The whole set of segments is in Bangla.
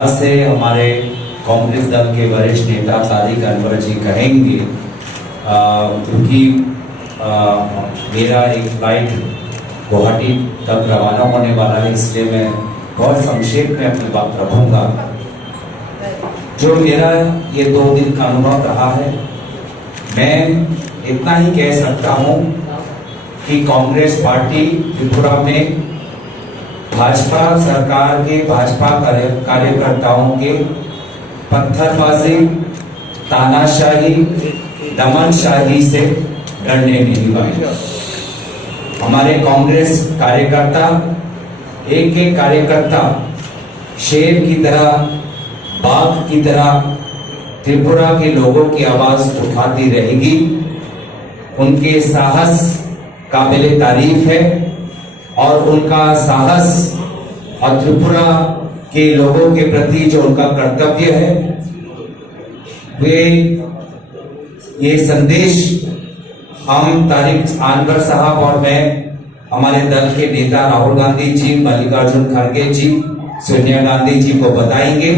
से हमारे कांग्रेस दल के वरिष्ठ नेता तारिक अनवर जी कहेंगे, क्योंकि मेरा एक फ्लाइट गुवाहाटी तक रवाना होने वाला है, इसलिए मैं बहुत संक्षेप में अपनी बात रखूंगा। जो मेरा ये 2 दिन का अनुभव रहा है, मैं इतना ही कह सकता हूं कि कांग्रेस पार्टी त्रिपुरा में भाजपा सरकार के भाजपा कार्यकर्ताओं के पत्थरबाजी, तानाशाही, दमनशाही से डरने नहीं वाले। हमारे कांग्रेस कार्यकर्ता एक एक कार्यकर्ता शेर की तरह, बाघ की तरह त्रिपुरा के लोगों की आवाज उठाती रहेगी। उनके साहस काबिले तारीफ है और उनका साहस और त्रिपुरा के लोगों के प्रति जो उनका कर्तव्य है, वे ये संदेश हम तारिक अनवर साहब और मैं, हमारे दल के नेता राहुल गांधी जी, मल्लिकार्जुन खड़गे जी, सोनिया गांधी जी को बताएंगे।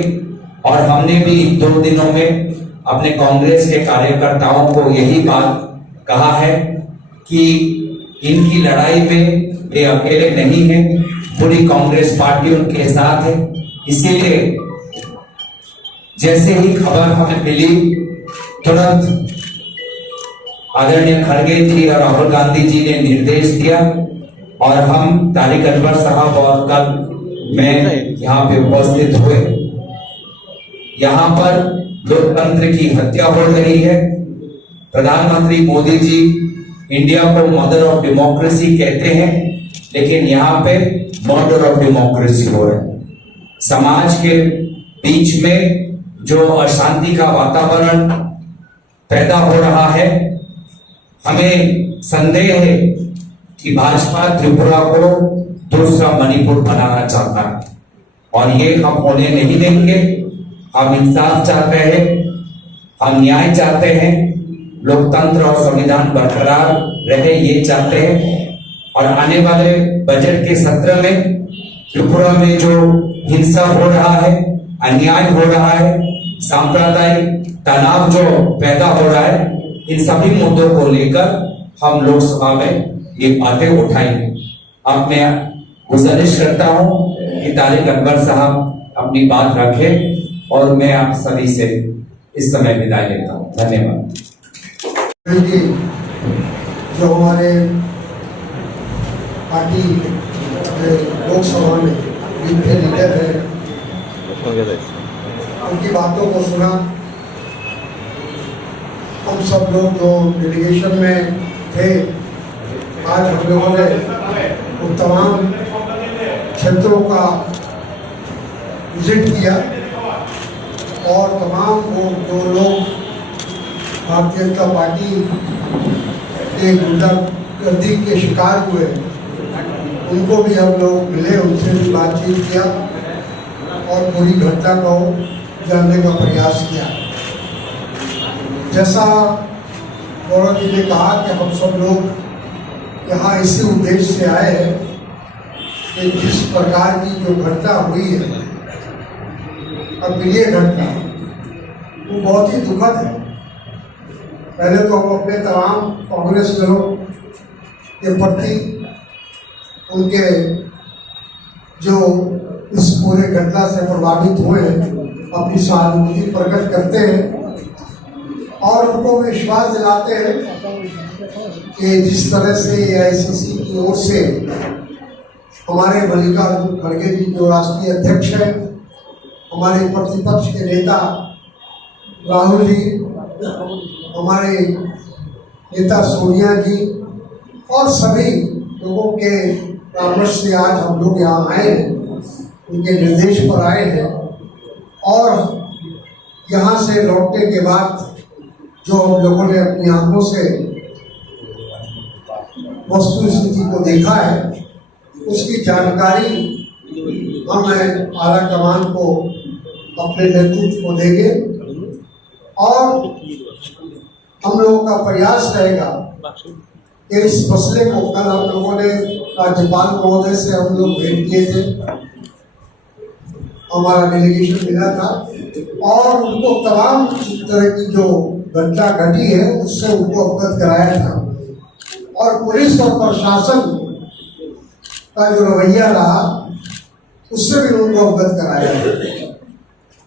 और हमने भी 2 दिनों में अपने कांग्रेस के कार्यकर्ताओं को यही बात कहा है कि इनकी लड़ाई में ये अकेले नहीं है, पूरी कांग्रेस पार्टी उनके साथ है। इसीलिए जैसे ही खबर हमें मिली, तुरंत आदरणीय खड़गे जी और राहुल गांधी जी ने निर्देश दिया और हम तारिक अनवर साहब और कल मैं यहाँ पे उपस्थित हुए। यहाँ पर लोकतंत्र की हत्या हो रही है। प्रधानमंत्री मोदी जी इंडिया को मदर ऑफ डेमोक्रेसी कहते हैं, लेकिन यहाँ पे मर्डर ऑफ डेमोक्रेसी हो रहा है। समाज के बीच में जो अशांति का वातावरण पैदा हो रहा है, हमें संदेह है कि भाजपा त्रिपुरा को दूसरा मणिपुर बनाना चाहता है और ये हम होने नहीं देंगे। हम इंसाफ चाहते हैं, हम न्याय चाहते हैं, लोकतंत्र और संविधान बरकरार रहे, ये चाहते हैं। और आने वाले बजट के सत्र में त्रिपुरा में जो हिंसा हो रहा है, अन्याय हो रहा है, सांप्रदायिक तनाव जो पैदा हो रहा है, इन सभी मुद्दों को लेकर हम लोकसभा में ये बातें उठाएंगे। अब मैं गुजारिश करता हूं कि तारिक अनवर साहब अपनी बात रखें और मैं आप सभी से इस समय विदाई लेता हूं। धन्यवाद। जो हमारे पार्टी लोकसभा में जिनके लीडर है, उनकी बातों को सुना। हम सब लोग जो डेलीगेशन में थे, आज हम लोगों ने उन तमाम क्षेत्रों का विजिट किया और तमाम वो जो लोग भारतीय जनता पार्टी के गुंडागर्दी के शिकार हुए, उनको भी हम लोग मिले, उनसे भी बातचीत किया और पूरी घटना को जानने का प्रयास किया। जैसा गौरव जी ने कहा कि हम सब लोग यहाँ इसी उद्देश्य से आए हैं कि जिस प्रकार की जो घटना हुई है, अब ये घटना वो बहुत ही दुखद है। पहले तो हम अपने तमाम कांग्रेस दलों के प्रति उनके जो इस पूरे घटना से प्रभावित हुए अपनी सहानुभूति प्रकट करते हैं और उनको विश्वास दिलाते हैं कि जिस तरह से AICC की ओर से हमारे मल्लिकार्जुन खड़गे जी जो राष्ट्रीय अध्यक्ष हैं, हमारे प्रतिपक्ष के नेता राहुल जी, हमारे नेता सोनिया जी और सभी लोगों के परामर्श से आज हम लोग यहाँ आए हैं, उनके निर्देश पर आए हैं। और यहाँ से लौटने के बाद जो हम लोगों ने अपनी आंखों से वस्तु स्थिति को देखा है, उसकी जानकारी हम आला कमान को अपने नेतृत्व को देंगे और हम लोगों का प्रयास रहेगा कि इस मसले को, कल हम लोगों ने राज्यपाल महोदय से हम लोग भेंट किए थे, हमारा डेलीगेशन मिला था और उनको तमाम तरह की जो घटना घटी है उससे उनको अवगत कराया था और पुलिस और प्रशासन का जो रवैया रहा उससे भी उनको अवगत कराया है।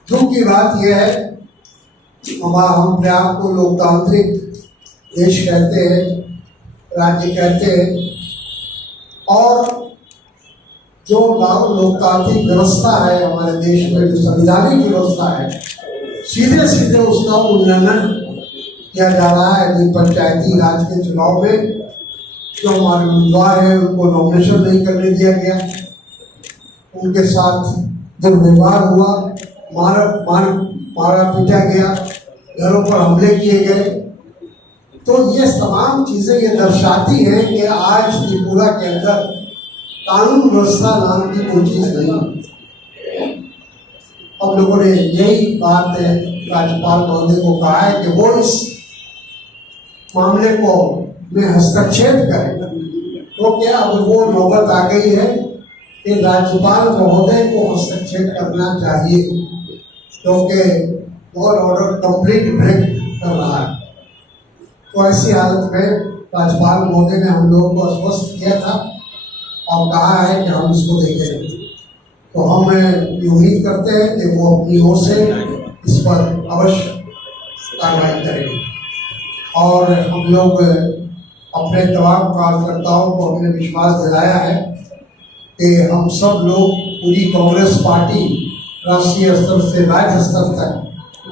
दुख की बात यह है हम अपने आप को लोकतांत्रिक देश कहते हैं, राज्य कहते हैं और जो लोकतांत्रिक व्यवस्था है हमारे देश में, जो संवैधानिक व्यवस्था है, सीधे सीधे उसका उल्लंघन किया जा रहा है। कि पंचायती राज के चुनाव में जो हमारे उम्मीदवार हैं उनको नॉमिनेशन नहीं करने दिया गया, उनके साथ दुर्व्यवहार हुआ, मारा पीटा गया, घरों पर हमले किए गए। तो ये तमाम चीजें ये दर्शाती हैं कि आज त्रिपुरा के अंदर कानून व्यवस्था नाम की कोई चीज नहीं। हम लोगों ने यही बात है राज्यपाल महोदय को कहा है कि वो इस मामले को में हस्तक्षेप करें, तो क्या अब वो नौबत आ गई है कि राज्यपाल महोदय को हस्तक्षेप करना चाहिए, क्योंकि law and order complete break कर रहा है। तो ऐसी हालत में राज्यपाल महोदय ने हम लोगों को आश्वस्त किया था और कहा है कि हम इसको देखेंगे। तो हम ये उम्मीद करते हैं कि वो अपनी ओर से इस पर अवश्य कार्रवाई करेंगे और हम लोग अपने तमाम कार्यकर्ताओं को हमने विश्वास दिलाया है कि हम सब लोग, पूरी कांग्रेस पार्टी राष्ट्रीय स्तर से राज्य स्तर तक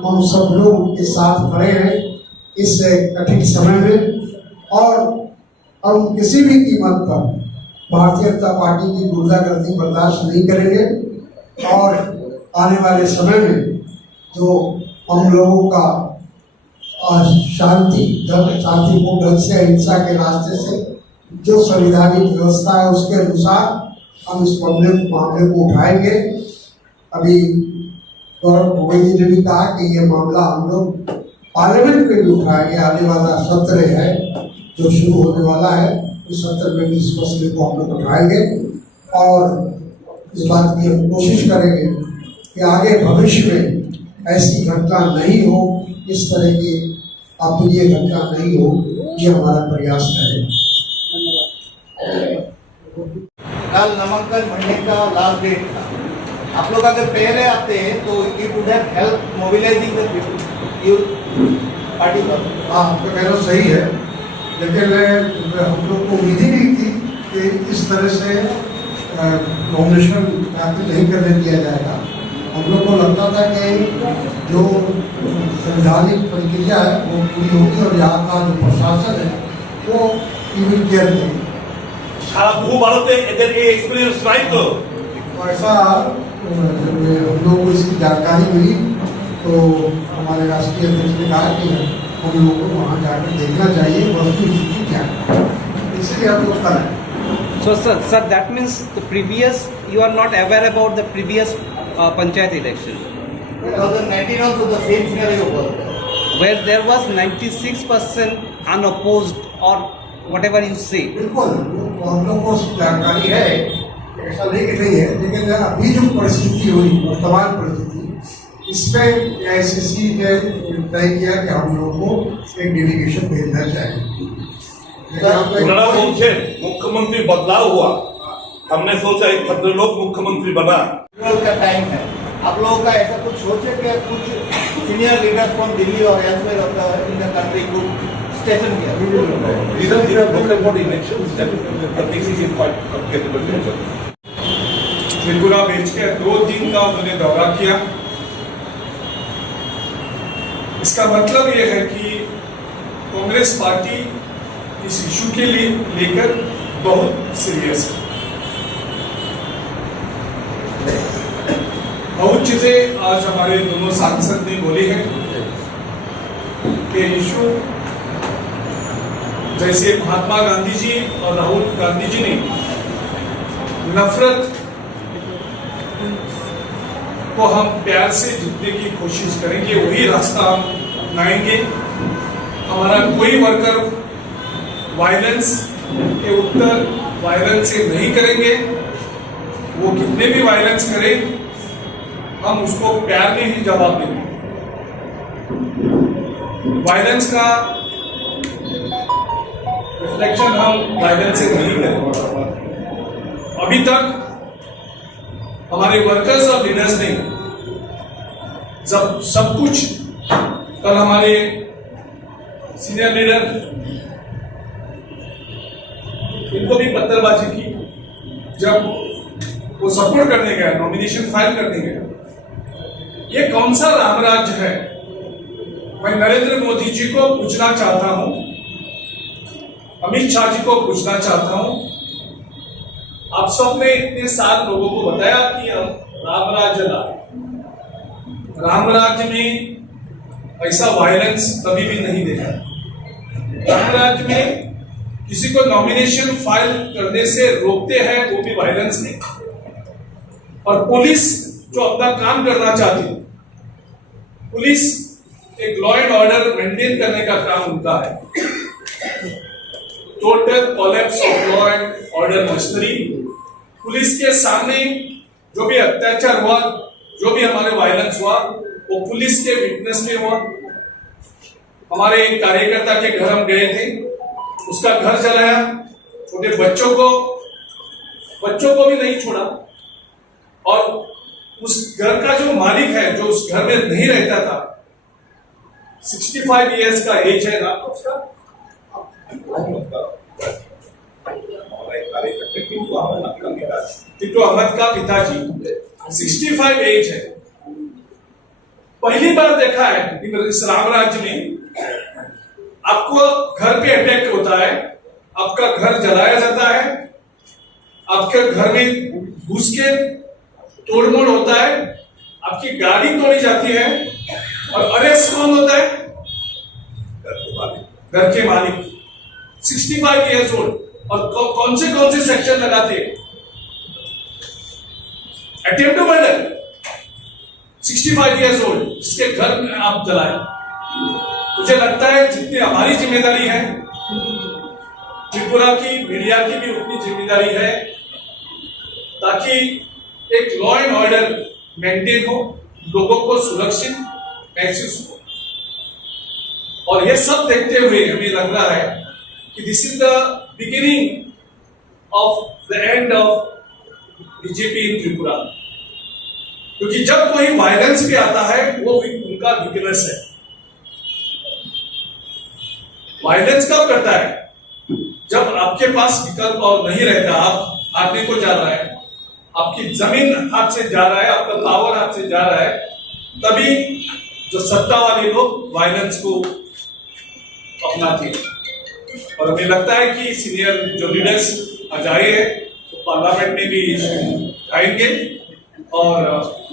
हम सब लोग उनके साथ खड़े हैं इस कठिन समय में और हम किसी भी कीमत पर भारतीय जनता पार्टी की गुंडागर्दी बर्दाश्त नहीं करेंगे और आने वाले समय में जो हम लोगों का शांतिपूर्ण ढंग से अहिंसा के रास्ते से जो संवैधानिक व्यवस्था है उसके अनुसार हम इस मामले को उठाएंगे। अभी गौरव गोगोई जी ने भी कहा कि ये मामला हम लोग पार्लियामेंट में भी उठाएंगे। आने वाला सत्र है जो शुरू होने वाला है, उस सत्र में भी इस मसले को हम लोग उठाएंगे और इस बात की हम कोशिश करेंगे कि आगे भविष्य में ऐसी घटना नहीं हो, इस तरह की अप्रिय घटना नहीं हो, ये हमारा प्रयास है। कल नामांकन भरने का लास्ट डेट था। आप लोग अगर पहले आते हैं तो it would have help mobilising the youth party. हाँ, आपका कहना सही है, लेकिन हम लोग को उम्मीद ही नहीं थी कि इस तरह से नॉमिनेशन दाखिल नहीं करने दिया जाएगा। हम लोग को लगता था कि जो संवैधानिक प्रक्रिया है वो पूरी होगी और यहाँ का जो प्रशासन है वो इवन केयर करेगी। সারা বহু ভারতে এদের এই এক্সপেরিয়েন্স নাই তো ऐसा हम लोगों को इसकी जानकारी मिली तो हमारे राष्ट्रीय अध्यक्ष ने कहा कि हम लोगों को वहाँ जाकर देखना चाहिए वस्तुस्थिति क्या है, इसलिए हम लोग करें। So sir, that means the previous, you are not aware about the previous panchayat election 2019 also the same scenario was there. where there was 96% unopposed or whatever you say. बिल्कुल हम लोग को जानकारी है, ऐसा नहीं कि नहीं है, लेकिन अभी जो परिस्थिति हुई, वर्तमान परिस्थिति, इसमें AICC ने तय किया कि हम लोगों को एक डेलीगेशन भेजना चाहिए। उन्होंने बोलते मुख्यमंत्री बदलाव हुआ, हमने सोचा एक भद्रलोक मुख्यमंत्री बना। का टाइम है, आप लोगों का ऐसा कुछ सोचे कि कुछ सीनियर लीडर्स फ्रॉम दिल्ली और elsewhere of the in the country could station here? These are local body elections that the PCC is quite capable to do. Tripura बेच के 2 दिन का उन्होंने दौरा किया। इसका मतलब ये है कि कांग्रेस पार्टी इस इशू के लिए लेकर बहुत सीरियस है। बहुत चीजें आज हमारे दोनों सांसद ने बोली है कि इशू जैसे महात्मा गांधी जी और राहुल गांधी जी ने नफरत को हम प्यार से जीतने की कोशिश करेंगे, वही रास्ता हम अपनाएंगे। हमारा कोई वर्कर वायलेंस के उत्तर वायलेंस से नहीं करेंगे, वो कितने भी वायलेंस करें हम उसको प्यार में ही जवाब देंगे। वायलेंस का रिफ्लेक्शन हम वायलेंस से नहीं करेंगे। अभी तक हमारे वर्कर्स और लीडर्स ने सब कुछ, कल हमारे सीनियर लीडर इनको भी पत्थरबाजी की जब वो सपोर्ट करने गया, नॉमिनेशन फाइल करने गया। ये कौन सा राम राज्य है? मैं नरेंद्र मोदी जी को पूछना चाहता हूं, अमित शाह जी को पूछना चाहता हूं, आप सबने इतने साल लोगों को बताया कि हम राम राज्य लाए। राम राज्य में ऐसा वायलेंस कभी भी नहीं देखा। राम राज्य में किसी को नॉमिनेशन फाइल करने से रोकते हैं, वो भी वायलेंस नहीं। और पुलिस जो अपना काम करना चाहती है, पुलिस एक लॉ एंड ऑर्डर मेंटेन करने का काम उनका है। Total collapse of law and order machinery, police के सामने जो भी अत्याचार हुआ, जो भी हमारे वायलेंस हुआ, वो पुलिस के विटनेस में हुआ। हमारे एक कार्यकर्ता के घर हम गए थे, उसका घर जलाया, छोटे बच्चों को भी नहीं छोड़ा। और उस घर का जो मालिक है, जो उस घर में नहीं रहता था, 65 इयर्स का एज है ना उसका, टिट्टू अहमद का पिताजी, 65 एज है। पहली बार देखा है इस राम राज्य में आपको घर पे अटैक होता है, आपका घर जलाया जाता है, आपके घर में घुस के तोड़मोड़ होता है, आपकी गाड़ी तोड़ी जाती है, और अरेस्ट कौन होता है? घर के मालिक, 65 इयर्स ओल्ड। और कौन से सेक्शन लगाते हैं? Attempt to murder, 65 years old, जिसके घर में आप जलाए। मुझे लगता है जितनी हमारी जिम्मेदारी है, त्रिपुरा की मीडिया की भी उतनी जिम्मेदारी है, ताकि एक लॉ एंड ऑर्डर मेंटेन हो, लोगों को सुरक्षित महसूस हो। और ये सब देखते हुए हमें लग रहा है कि this is the beginning of the end of BJP in Tripura. क्योंकि जब कोई वायलेंस पे आता है, वो उनका वीकनेस है। वायलेंस कब करता है? जब आपके पास विकल्प और नहीं रहता, आप हारने को जा रहा है, आपकी जमीन हाथ से जा रहा है, आपका पावर हाथ से जा रहा है, तभी जो सत्ता वाले लोग वायलेंस को अपनाते हैं। और हमें लगता है कि सीनियर जो लीडर्स आज आए हैं, तो पार्लियामेंट में भी आएंगे। और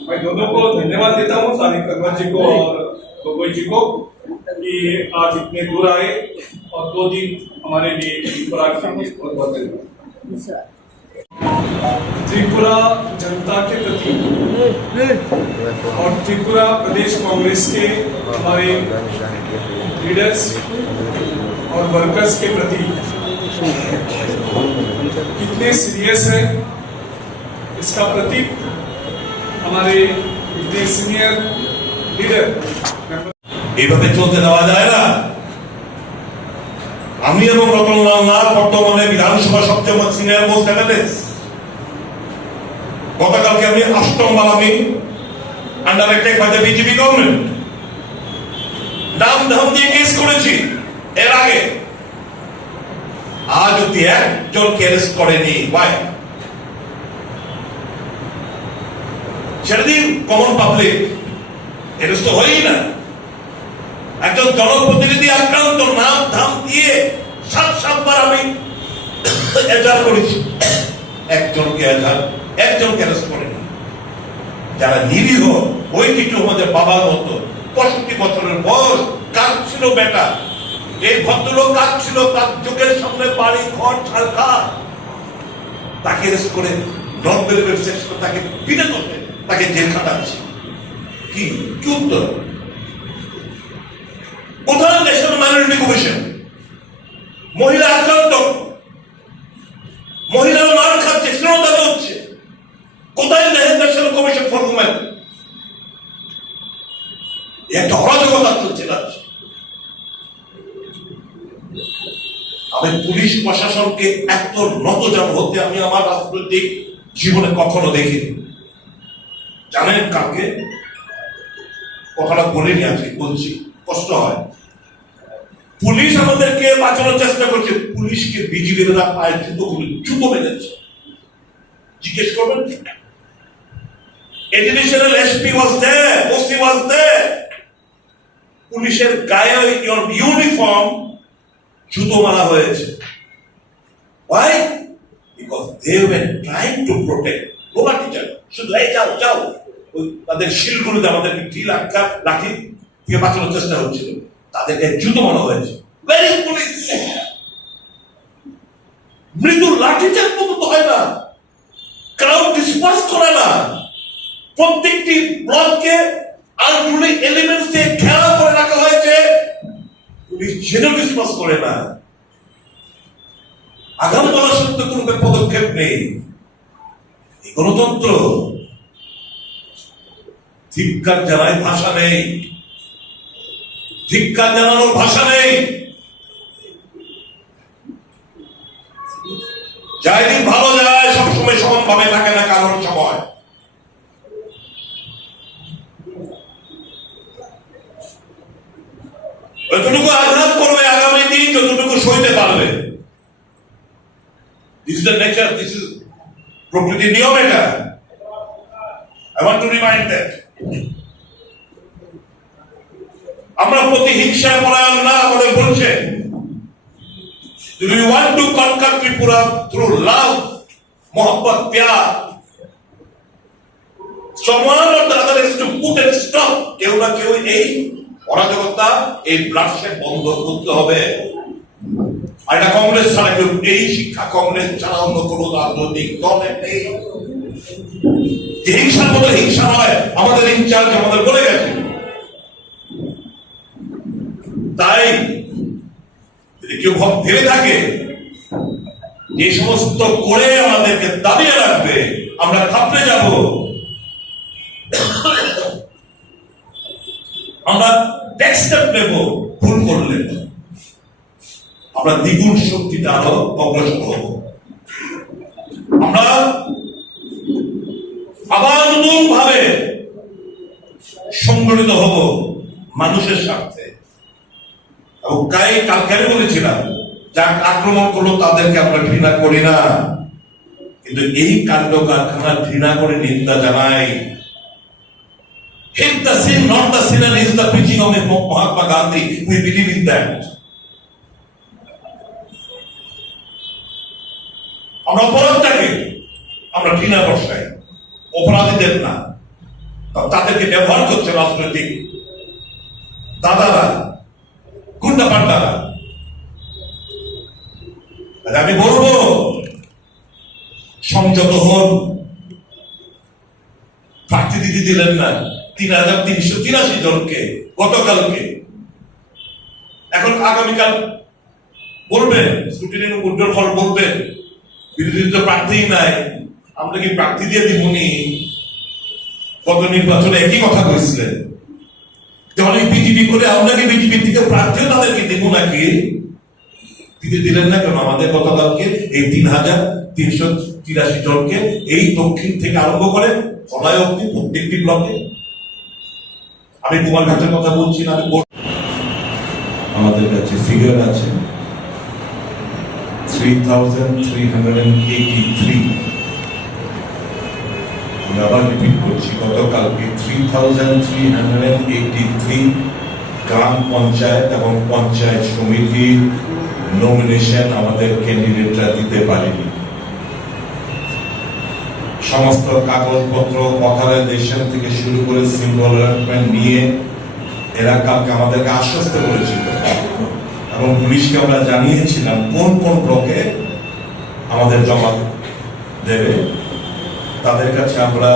मैं दोनों को धन्यवाद देता हूँ, सानिक कंवर जी को और गोगोई जी को, कि आज इतने दूर आए और 2 दिन हमारे लिए त्रिपुरा के लिए बहुत बहुत धन्यवाद। त्रिपुरा जनता के प्रति और त्रिपुरा प्रदेश कांग्रेस के हमारे लीडर्स और वर्कर्स के प्रति कितने सीरियस है, इसका प्रतीक हमारे इतने सीनियर लीडर। এইভাবে চলতে দেওয়া যায় না। আমি এবং রতনলাল নাথ বর্তমানে বিধানসভা সবচেয়ে সিনিয়র মোস্ট এমএলএস। গতকালকে আমি 8ম বালামি under attack by the BJP government নাম ধাম দিয়ে কেস করেছি এর আগে। আজ অব্দি একজনকে অ্যারেস্ট করেনি। ওয়াই? সেদিন কমন পাবলিক অ্যারেস্ট তো হয়ই না। একজন জনপ্রতিনিধি আক্রান্ত, নাম ধাম দিয়ে 7-7বার আমি এজাহার করেছি, একজনকে অ্যারেস্ট করেনি। যারা নিরীহ, ওই কিছু আমাদের বাবার মতো 65 বছরের বয়স, কাঁদছিল বেটা, এই ভদ্রলোক কাঁদছিল, তার চোখের সামনে বাড়ি ঘর ছাড়খাড়, তাকে অ্যারেস্ট করে নন বেলেবেল শেষ করে তাকে বিনা করতে, তাকে জেল খাটাচ্ছে। কি উত্তর? কোথায় ন্যাশনাল মাইনরিটি কমিশন? মহিলা আক্রান্ত, মহিলারা মার খাচ্ছে, শ্লীলতাবে হচ্ছে, কোথায় ন্যাশনাল কমিশন ফর উমেন? একটা অরাজকতা চলছে রাজ্যে। আমি পুলিশ প্রশাসনকে এত নতজানু হতে আমি আমার রাজনৈতিক জীবনে কখনো দেখিনি। জানেন কাকে? কথাটা বলিনি, আজকে বলছি, কষ্ট হয়। পুলিশ আমাদেরকে বাঁচানোর চেষ্টা করছে, পুলিশকে বিজিবিরা পায়ের জুতো বেঁধেছে। জিজ্ঞেস করবেন, এডিশনাল এসপি ওয়াজ দেয়ার, ওসি ওয়াজ দেয়ার, পুলিশের গায়ে ইউনিফর্ম জুতো মারা হয়েছে। Why? Because they were trying to protect. গোলা টিচার শুধু এই যাও যাও, ওই তাদের শিলগুলোতে আমাদেরকে ঢিল লাঠি দিয়ে বাঁচানোর চেষ্টা হচ্ছিল, তাদেরকে জুতো মারা হয়েছে। Where is police? মৃদু লাঠিচার্জ পর্যন্ত হয় না, ক্রাউড ডিসপার্স করে না, প্রত্যেকটি ব্লককে আনরুলি এলিমেন্টস দিয়ে ঘেরা করে রাখা হয়েছে, পুলিশ জেনে ডিসপার্স করে না। আগাম বলা সত্ত্বে কোনো পদক্ষেপ নেই। এই গণতন্ত্র, ধিক্কার জানায় ভাষা নেই, ধিক্কার জানানোর ভাষা নেই। যাই দিন ভালো যায় সবসময় সমানভাবে থাকে না কারোর সময়। যতটুকু আঘাত করবে আগামী দিন যতটুকু সইতে পারবে। This is the nature, this is প্রকৃতির নিয়ম এটা। I want to remind that. আমরা প্রতিহিংসায় পরায়ণ না আমাদের বলছে, do you want to conquer Tripura through love, mohabbat, pyar? Someone or the other is to put a stop. কেউ না কেউ এই অরাজকতা, এই ব্লাডশেড বন্ধ করতে হবে। আর এটা কংগ্রেস ছাড়া কেউ, এই শিক্ষা কংগ্রেস ছাড়া অন্য কোনো রাজনৈতিক দলের নেই। হিংসার মতো হিংসা নয়, আমাদের ইনচার্জ আমাদের বলে গেছে। তাই যদি কেউ ভেবে থাকে এই সমস্ত করে আমাদেরকে দাবিয়ে রাখবে, আমরা খাপড়ে যাব, আমরা স্টেপ নেব, ভুল করলেন আমরা দ্বিগুণ শক্তিতে আরো অগ্রসর হব। আমরা আবার নতুন ভাবে সংগঠিত হব মানুষের স্বার্থে। কালকে আমি বলেছিলাম, যারা আক্রমণ করলো তাদেরকে আমরা ঘৃণা করি না, কিন্তু এই কাণ্ড কারখানা ঘৃণা করে নিন্দা জানাই। Hate the sin, not the sinner is the preaching of Mahatma Gandhi. We believe in that. আমরা অপরাধটাকে আমরা ঘৃণা বসাই, অপরাধীদের না। তাদেরকে ব্যবহার করছে রাজনৈতিক দাদারা, গুন্ডা পান্ডারা। আমি বলবো সংযত হন। প্রার্থী দিতে দিলেন না ৩,৩৮৩ জনকে গতকালকে। এখন আগামীকাল বলবেন, স্ক্রুটিনির উজ্জ্বল ফল বলবেন, বিরোধী তো প্রার্থী নাই, আমরা কি প্রার্থী দিয়ে দিবনি? গত নির্বাচনে একই কথা কইছিলেন, অনেক বিজেপি করে আমরা কি বিজেপি থেকে প্রার্থীও তাদেরকে দিব নাকি? দিতে দিলেন না কেন? আমাদের গতকালকে এই ৩,৩৮৩ জনকে এই দক্ষিণ থেকে আরম্ভ করে সবাই অব্দি প্রত্যেকটি ব্লকে। আমি কুমারঘাটের কথা বলছি না, আমাদের কাছে ফিগার আছে 3,383। আমি আবার রিপিট করছি, গতকালকে 3,383 গ্রাম পঞ্চায়েত এবং পঞ্চায়েত সমিতির নমিনেশন আমাদের ক্যান্ডিডেটরা দিতে পারেনি। সমস্ত কাগজপত্র অথরাইজেশন থেকে শুরু করে সিম্বল অ্যালটমেন্ট নিয়ে এরা কালকে আমাদেরকে আশ্বস্ত করেছিল এবং পুলিশকে আমরা জানিয়েছিলাম কোন কোন ব্লকে আমাদের জমা দেবে। তাদের কাছে আমরা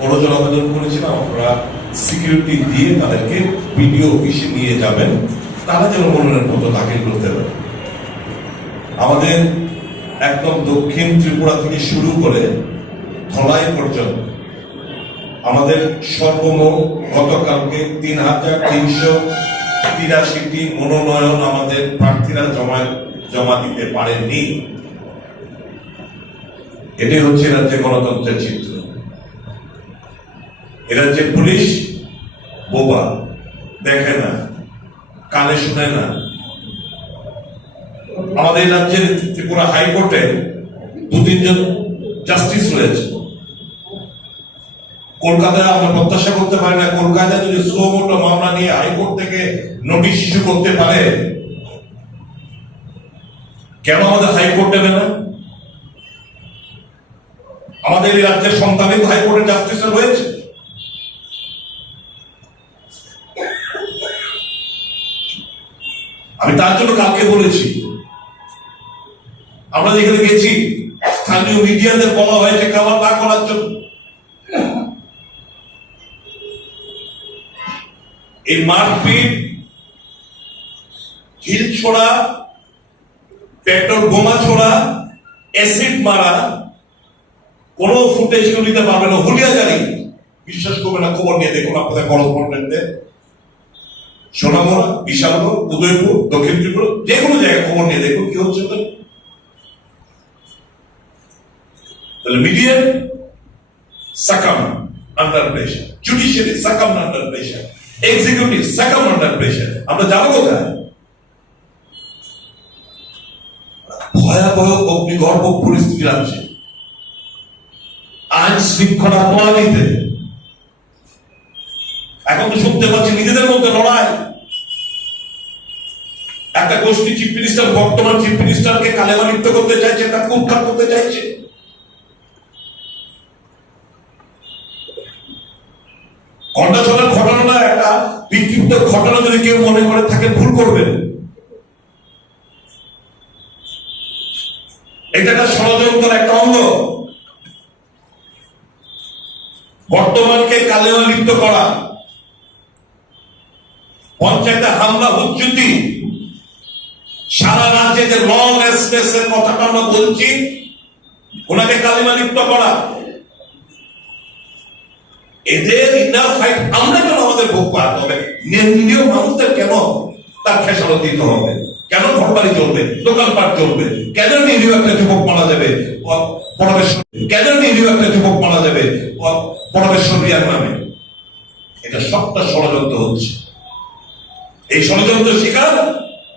করজোড় আবেদন করেছিলাম, আমরা সিকিউরিটি দিয়ে তাদেরকে বিডিও অফিসে নিয়ে যাবেন, তারা যেন মনোনয়নপত্র দাখিল করতে পারে। আমাদের একদম দক্ষিণ ত্রিপুরা থেকে শুরু করে ধলাই পর্যন্ত আমাদের সর্বমোট গতকালকে 3,383টি মনোনয়ন আমাদের প্রার্থীরা জমা দিতে পারেননি। এটাই হচ্ছে রাজ্যে গণতন্ত্রের চিত্র। এ রাজ্যে পুলিশ বোবা, দেখে না, কানে শুনে না। আমাদের রাজ্যের ত্রিপুরা হাইকোর্টে 2-3 জন জাস্টিস রয়েছে। কলকাতায় আমরা প্রত্যাশা করতে পারি না কলকাতায় যদি সুমোটো মামলা নিয়ে হাইকোর্ট থেকে নোটিশ ইস্যু করতে পারে, কেন আমাদের হাইকোর্ট দেবে না? আমাদের এই রাজ্যের সন্তানিত হাইকোর্টের জাস্টিস রয়েছে। আমি তার জন্য কালকে বলেছি, আমরা যেখানে গেছি স্থানীয় মিডিয়াদের বলা হয়েছে খাবার না করার জন্য। এই মারপিট, ঢিল ছোড়া, পেট্রোল বোমা ছোড়া, অ্যাসিড মারা, কোন ফুটেজ কেউ নিতে পারবে না। হুলিয়াজারি বিশ্বাস করবে না, খবর নিয়ে দেখুন আপনাদের করসপন্ডেন্টদের। সোনামুড়া, বিশালগড়, উদয়পুর, দক্ষিণ ত্রিপুরা, যে কোনো জায়গায় খবর নিয়ে দেখুন কি হচ্ছে। তাহলে media succumb under pressure, judiciary succumb under pressure, executive succumb under pressure. আমরা যাবো কোথায়? ভয়াবহ অগ্নিগর্ভ পরিস্থিতি আছে। আইন শৃঙ্খলা প্রণালীতে এখন তো শুনতে পাচ্ছি নিজেদের মধ্যে লড়াই। একটা গোষ্ঠী চিফ মিনিস্টার, বর্তমান চিফ মিনিস্টারকে কালেমালিপ্ত করতে চাইছে, তাকে উৎখাত করতে চাইছে। ঘণ্টাছড়ার ঘটনাটা একটা বিক্ষিপ্ত ঘটনা যদি কেউ মনে করে থাকে, ভুল করবেন। এটা একটা ষড়যন্ত্রের একটা অঙ্গ। বর্তমানকে কালেমালিপ্ত করা, পঞ্চায়েতে হামলা, হুজ্জুতি, সারা রাজ্যে যে ল লেসনেসের কথাটা আমরা বলছি, ওনাকে কালেমালিপ্ত করা, এদের ইনার ফাইট আমরা কেন আমাদের ভোগ করাতে হবে? নিরীহ মানুষদের কেন তার খেসারত দিতে হবে? কেন ঘরবাড়ি চলবে, দোকানপাট চলবে? কেন নিরীহ একটা যুবক মারা যাবে পরমেশ্বর? কেন নিরীহ একটা যুবক মারা যাবে পরমেশ্বর রিয়ার নামে? এটা সবটা ষড়যন্ত্র হচ্ছে। এই ষড়যন্ত্র শিকার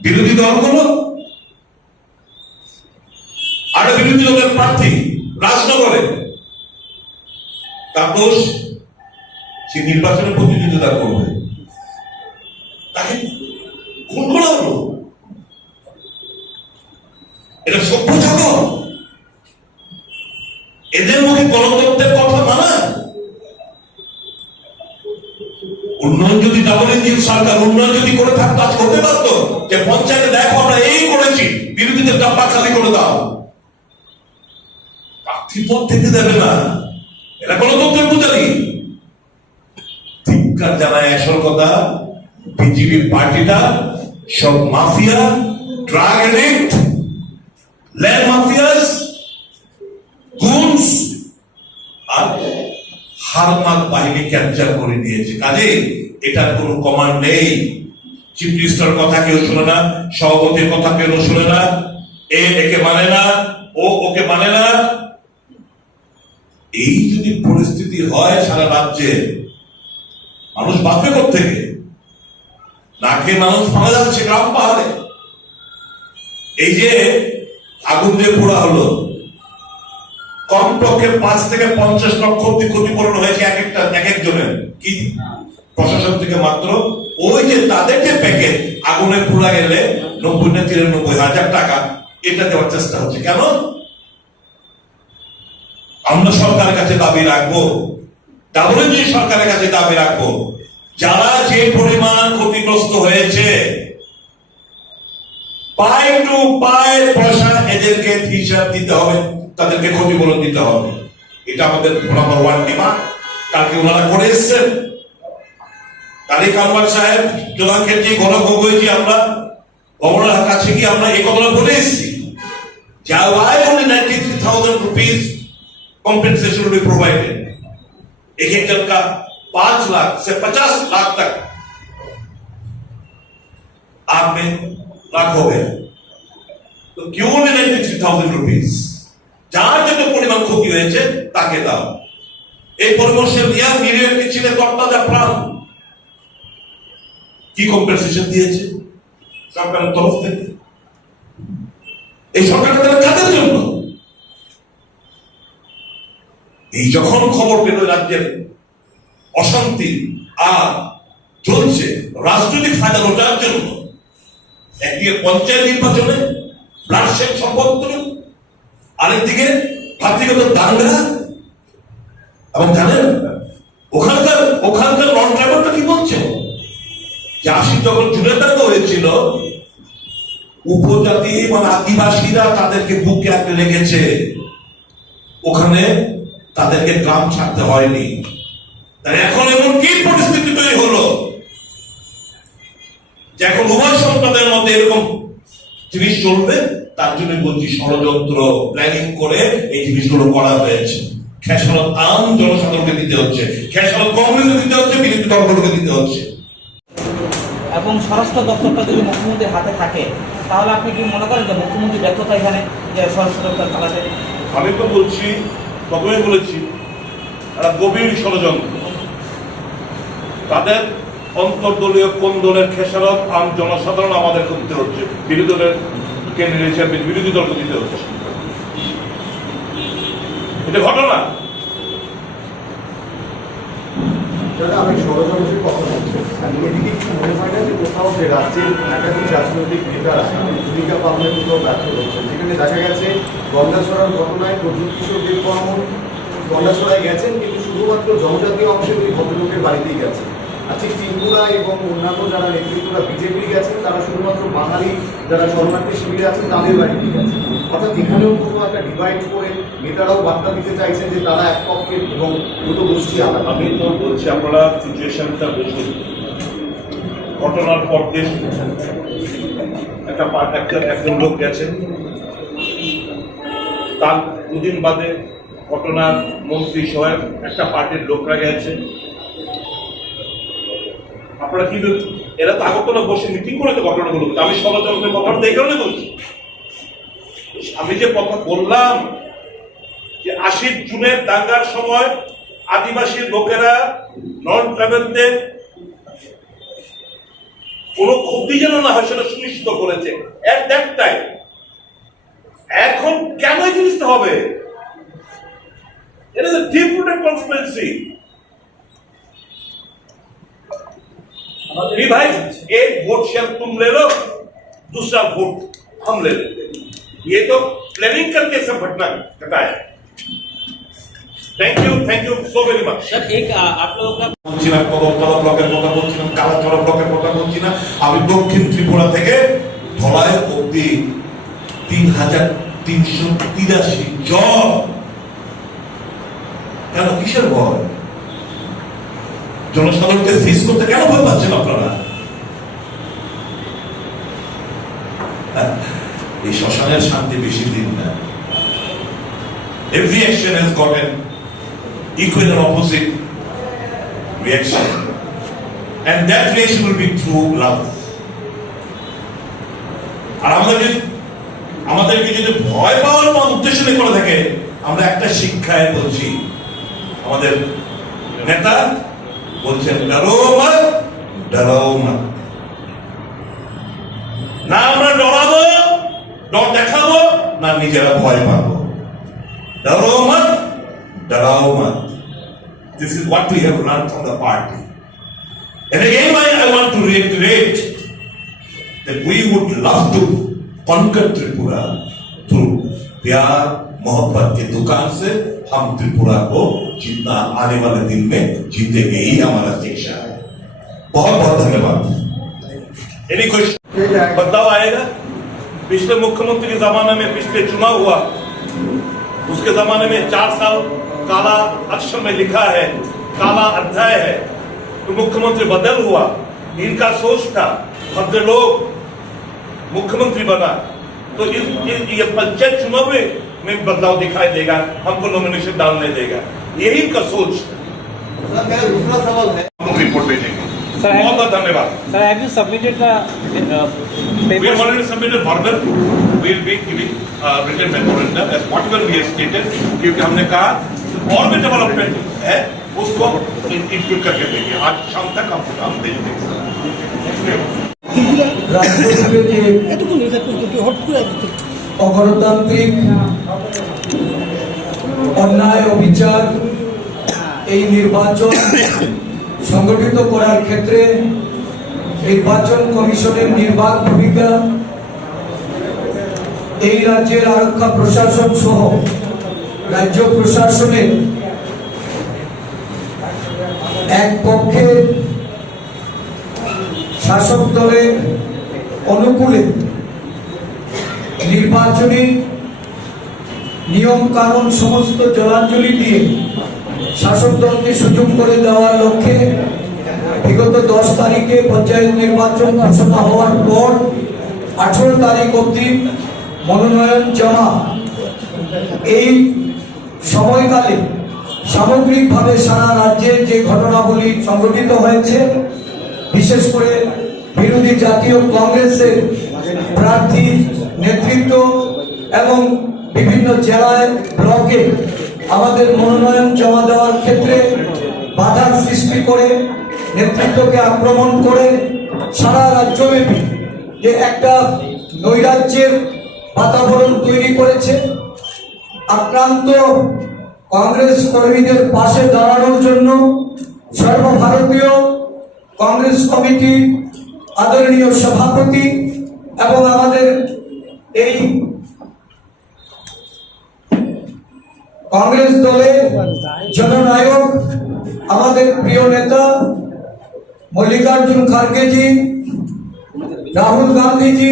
বিরোধী দলগুলো। আর বিরোধী দলের প্রার্থী রাজনগরে, তার দোষ, সে নির্বাচনে প্রতিদ্বন্দ্বিতা করবে, তাকে খুন করা হলো। এটা সভ্য জগৎ। এদের মুখে গণতন্ত্রের কথা মানা। উন্নয়ন যদি ডাবল ইঞ্জিন সরকার উন্নয়ন যদি করে থাকতো, আজ হতে পারতো যে পঞ্চায়েতে দেখো আমরা এই করেছি, বিরোধীদের ডাব্বা খালি করে দাও। প্রার্থী পদ থেকে দেবে না, এটা গণতন্ত্রের পূজারি। ধিক্কার জানায় আসল কথা, বিজেপি পার্টিটা সব mafia, drug addict, land mafias, goons আর হারমাত বাহিনী ক্যাপচার করে নিয়েছে। কাজে এটার কোনো কমান্ড নেই। চিফ মিনিস্টার কথা কেউ শুনে না, সভাপতির কথা কেউ শুনে না, একে মানে না, ও ওকে মানে না। এই যদি পরিস্থিতি হয় সারা রাজ্যে, মানুষ বাঁচবে কোত্থেকে? না খেয়ে মানুষ মারা যাচ্ছে গ্রাম পাহাড়ে। এই যে আগুন দিয়ে পোড়া হলো, কমপক্ষে 5 থেকে 50 লক্ষ অব্দি ক্ষতিপূরণ হয়েছে এক একজনের। কি প্রশাসন থেকে মাত্র ওই যে তাদের যে প্যাকেজ, আগুনে পোড়া গেলে 90 না 93 হাজার টাকা এটা দেওয়ার চেষ্টা হচ্ছে। কেন? আমরা সরকারের কাছে দাবি রাখবো, ডাবলজি সরকারের কাছে দাবি রাখবো, যারা যে পরিমাণ ক্ষতিগ্রস্ত হয়েছে, পায় টু পায় পয়সা এদেরকে হিসাব দিতে হবে, তাদেরকে ক্ষতিপূরণ দিতে হবে। এটা আমাদের নাম্বার 1 ডিমান্ড। কালকে ওনারা করে এসছেন, তারিক আনোয়ার সাহেব, জোলা খেলছি, গণ গগৈজি, আমরা গভর্নরের কাছে গিয়ে আমরা এই কথাটা বলে এসেছি, why only 93,000 rupees compensation will be provided? एक एक जन का 5 लाख से 50 लाख तक आप में लाख हो गया, তো কিউ only 93,000 রুপিস, যার যত পরিমাণ ক্ষতি হয়েছে তাকে দাও। এই পরামর্শের নিয়ে মিরিয়ের ছিল তরতাজা প্রাণ। কি কম্পেনসেশন দিয়েছে সরকারের তরফ থেকে? এই সরকারটা কাদের জন্য? এই যখন খবর পেল রাজ্যের অশান্তি আর চলছে রাজনৈতিক ফায়দা লোটার জন্য, একদিকে পঞ্চায়েত নির্বাচনে ব্লাডশেড সম্পত্তি, আরেকদিকে ভাতৃগত দাঙ্গা, এবং জানেন ওখানকার নন ট্রাইবালরা কি বলছে যে 80 যখন জুনের দাঙ্গা হয়েছিল, উপজাতি মানে আদিবাসীরা তাদেরকে বুকে আঁকড়ে রেখেছে, ওখানে তাদেরকে গ্রাম ছাড়তে হয়নি। তাই এখন এমন কি পরিস্থিতি তৈরি হলো যে এখন উভয় সম্প্রদায়ের মধ্যে এরকম জিনিস চলবে? তার জন্য বলছি ষড়যন্ত্র প্ল্যানিং করে এই জিনিসগুলো করা হয়েছে। খেসারত আম জনসাধারণকে দিতে হচ্ছে, খেসারত কংগ্রেসকে দিতে হচ্ছে, বিরোধী দলগুলোকে দিতে হচ্ছে। এবং স্বরাষ্ট্র দপ্তরটা যদি মুখ্যমন্ত্রীর হাতে থাকে, তাহলে আপনি কি মনে করেন যে মুখ্যমন্ত্রী ব্যর্থতা এখানে যে স্বরাষ্ট্র দপ্তর চালাতে? আমি তো বলছি, প্রথমে বলেছি একটা গভীর ষড়যন্ত্র, তাদের অন্তর্দলীয় কোন দলের খেসারত আম জনসাধারণ আমাদেরকে দিতে হচ্ছে, বিরোধী দলের কেন্দ্রীয় হিসাবে বিরোধী দলকে দিতে হচ্ছে। এটা ঘটনা। আমি ষড়যন্ত্রের কথা বলছি, এদিকে কি মনে হয় না যে কোথাও যে রাজ্যের একাধিক রাজনৈতিক নেতারা ভূমিকা পালনের কোথাও ব্যর্থ হচ্ছেন? যেখানে দেখা গেছে গন্ডাছড়ার ঘটনায় প্রদ্যুৎ কিশোর দেববর্মন গন্ডাছড়ায় গেছেন, কিন্তু শুধুমাত্র জনজাতীয় অংশের ওই ভদ্রলোকের বাড়িতেই গেছেন। আর ঠিক ত্রিপুরা এবং অন্যান্য যারা নেতৃত্বরা বিজেপি গেছেন, তারা শুধুমাত্র বাঙালি যারা শরণার্থী শিবিরে আছেন তাদের বাড়িতেই গেছেন। অর্থাৎ এখানেও কোথাও একটা ডিভাইড করে নেতারাও বার্তা দিতে চাইছেন যে তারা এক পক্ষের এবং দুটো গোষ্ঠী আলাদা। আমি তো বলছি আপনারা সিচুয়েশনটা বুঝুন। ঘটনার পর দিন একজন লোক গেছেন, তার দুদিন বাদে ঘটনার মন্ত্রী সহ একটা পার্টির লোকরা গেছে। আপনারা কি এরা তো আগরতলা বসে মিটিং করে তো ঘটনাগুলো, আমি ষড়যন্ত্রের কথাটা এই কারণে বলছি। আমি যে কথা বললাম যে 80 জুনের দাঙ্গার সময় আদিবাসী লোকেরা নন ট্রাইবালদের কোনো ক্ষতি যেন না হয় সেটা সুনিশ্চিত করেছে এট দ্যাট টাইম। এখন কেন এই জিনিসটা হবে? এটা ডিপ রুটেড কনস্পিরেসি। भाई एक वोट शेयर तुम ले लो, दूसरा वोट हम ले लेते, ये तो प्लानिंग करके सब घटना घटा है। Thank you so very much. Sir एक आप लोगों का বলছি না কদমতলা ব্লকের কথা বলছি না, কালাতলা ব্লকের কথা বলছি না, আমি দক্ষিণ ত্রিপুরা থেকে ধলাই অব্দি 3,383 জন। কেন, কিসের ভয়? জনসাধারণকে ফেস করতে কেন ভয় পাচ্ছেন আপনারা? এই শ্মশানের শান্তি বেশি দিন না। Every action has got an equal and opposite reaction, and that reaction will be through love. আর আমাদেরকে যদি ভয় পাওয়ার উদ্দেশ্য নিয়ে করে থাকে, আমরা একটা শিক্ষায় বলছি, আমাদের নেতা বলছেন ডরাও মত। না আমরা ডরাবো, ডর দেখাবো, না নিজেরা ভয় পাবো। ডরাও মত। This is what we have learned from the party. And again I want to reiterate that we would love to conquer Tripura through प्यार मोहब्बत की दुकान से। हम त्रिपुरा को जीतना आने वाले दिन में जीतेंगे, ही हमारा शिक्षा है। बहुत बहुत धन्यवाद। Any question? बदलाव आएगा। पिछले मुख्यमंत्री के जमाने में पिछले चुनाव हुआ, उसके जमाने में 4 साल काला अक्षर में लिखा है, काला अध्याय है। तो मुख्यमंत्री बदल हुआ, इनका सोच था भद्र लोग मुख्यमंत्री बना, तो ये पंचायत चुनाव में बदलाव दिखाई देगा, हमको नॉमिनेशन डालने देगा, यही इनका सोच है। सर, मेरा दूसरा सवाल है रिपोर्ट भेजेंगे Sir, बहुत बहुत धन्यवाद Sir, have you submitted the We papers? have already submitted further. We will be giving written memorandum as whatever we have stated. क्योंकि हमने कहा और भी डेवलपमेंट है उसको इंक्लूड करके देंगे आज शाम तक हम दे देंगे অগণতান্ত্রিক অন্যায় অবিচার এই নির্বাচন সংগঠিত করার ক্ষেত্রে নির্বাচন কমিশনের নির্বাক ভূমিকা এই রাজ্যের আরক্ষা প্রশাসন সহ রাজ্য প্রশাসনের এক পক্ষে শাসক দলের অনুকূলে নির্বাচনী নিয়ম কানুন সমস্ত জলাঞ্জলি দিয়ে শাসক দলকে সুযোগ করে দেওয়ার লক্ষ্যে বিগত 10 তারিখে পঞ্চায়েত নির্বাচন ঘোষণা হওয়ার পর 18 তারিখ অবধি মনোনয়ন জমা এই সময়কালে সামগ্রিকভাবে সারা রাজ্যে যে ঘটনাগুলি সংঘটিত হয়েছে বিশেষ করে বিরোধী জাতীয় কংগ্রেসের প্রার্থী নেতৃত্ব এবং বিভিন্ন জেলায় ব্লকে আমাদের মনোনয়ন জমা দেওয়ার ক্ষেত্রে বাধার সৃষ্টি করে নেতৃত্বকে আক্রমণ করে সারা রাজ্যব্যাপী যে একটা নৈরাজ্যের বাতাবরণ তৈরি করেছে আক্রান্ত কংগ্রেস কর্মীদের পাশে দাঁড়ানোর জন্য সর্বভারতীয় কংগ্রেস কমিটি আদরণীয় সভাপতি এবং আমাদের এই কংগ্রেস দলের জননায়ক আমাদের প্রিয় নেতা মল্লিকার্জুন খার্গেজি, রাহুল গান্ধীজি,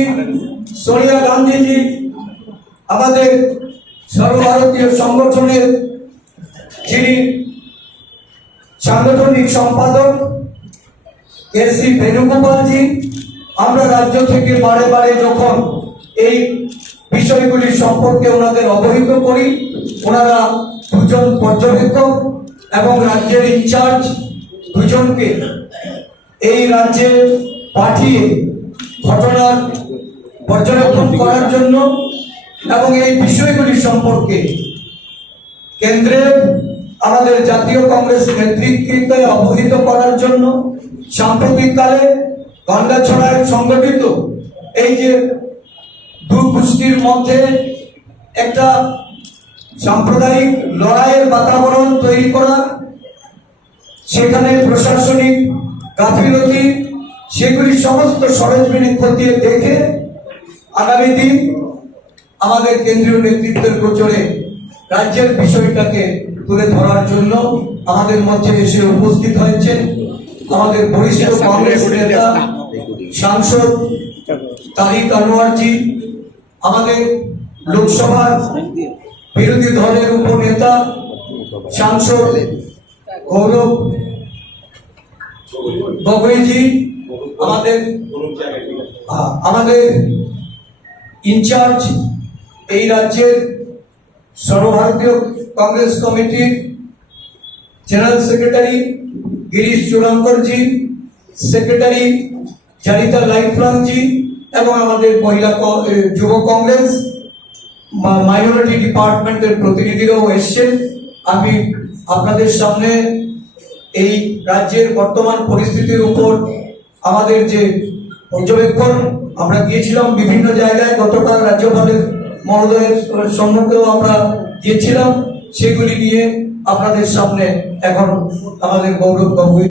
সোনিয়া গান্ধীজি, আমাদের সর্বভারতীয় সংগঠনের যিনি সাংগঠনিক সম্পাদক কেসি বেণুগোপালজি, আমরা রাজ্য থেকে বারে বারে যখন এই বিষয়গুলি সম্পর্কে ওনাদের অবহিত করি ওনারা দুজন পর্যবেক্ষক এবং রাজ্যের ইনচার্জ দুজনকে এই রাজ্যে পাঠিয়ে ঘটনার পর্যবেক্ষণ করার জন্য এবং এই বিষয়গুলি সম্পর্কে কেন্দ্রের আমাদের জাতীয় কংগ্রেস নেতৃত্বকে অবহিত করার জন্য সাম্প্রতিককালে গন্ডাছড়ায় সংগঠিত এই যে দুই গোষ্ঠীর মধ্যে একটা সাম্প্রদায়িক লড়াইয়ের বাতাবরণ তৈরি করা, সেখানে প্রশাসনিক গাফিলতি, সেগুলি সমস্ত সরেজমিনে খতিয়ে দেখে আগামী দিন আমাদের কেন্দ্রীয় নেতৃত্বের গোচরে রাজ্যের বিষয়টাকে তুলে ধরার জন্য আমাদের মধ্যে এসে উপস্থিত হয়েছে আমাদের বরিষ্ঠ কংগ্রেস নেতা সাংসদ তারিক আনোয়ারজি, আমাদের লোকসভার বিরোধী দলের উপনেতা সাংসদ গৌরব গগৈজি, আমাদের ইনচার্জ এই রাজ্যের সর্বভারতীয় কংগ্রেস কমিটির জেনারেল সেক্রেটারি গিরিশ চুরাঙ্করজি, সেক্রেটারি জারিতা লাইফলংজি এবং আমাদের মহিলা যুব কংগ্রেস মাইনরিটি ডিপার্টমেন্টের প্রতিনিধিরাও এসছেন। আমি আপনাদের সামনে এই রাজ্যের বর্তমান পরিস্থিতির উপর আমাদের যে পর্যবেক্ষণ আমরা গিয়েছিলাম বিভিন্ন জায়গায়, গতকাল রাজ্যপালের মহোদয়ের সম্মুখেও আমরা গিয়েছিলাম, সেগুলি নিয়ে আপনাদের সামনে এখন আমাদের গৌরব গগৈ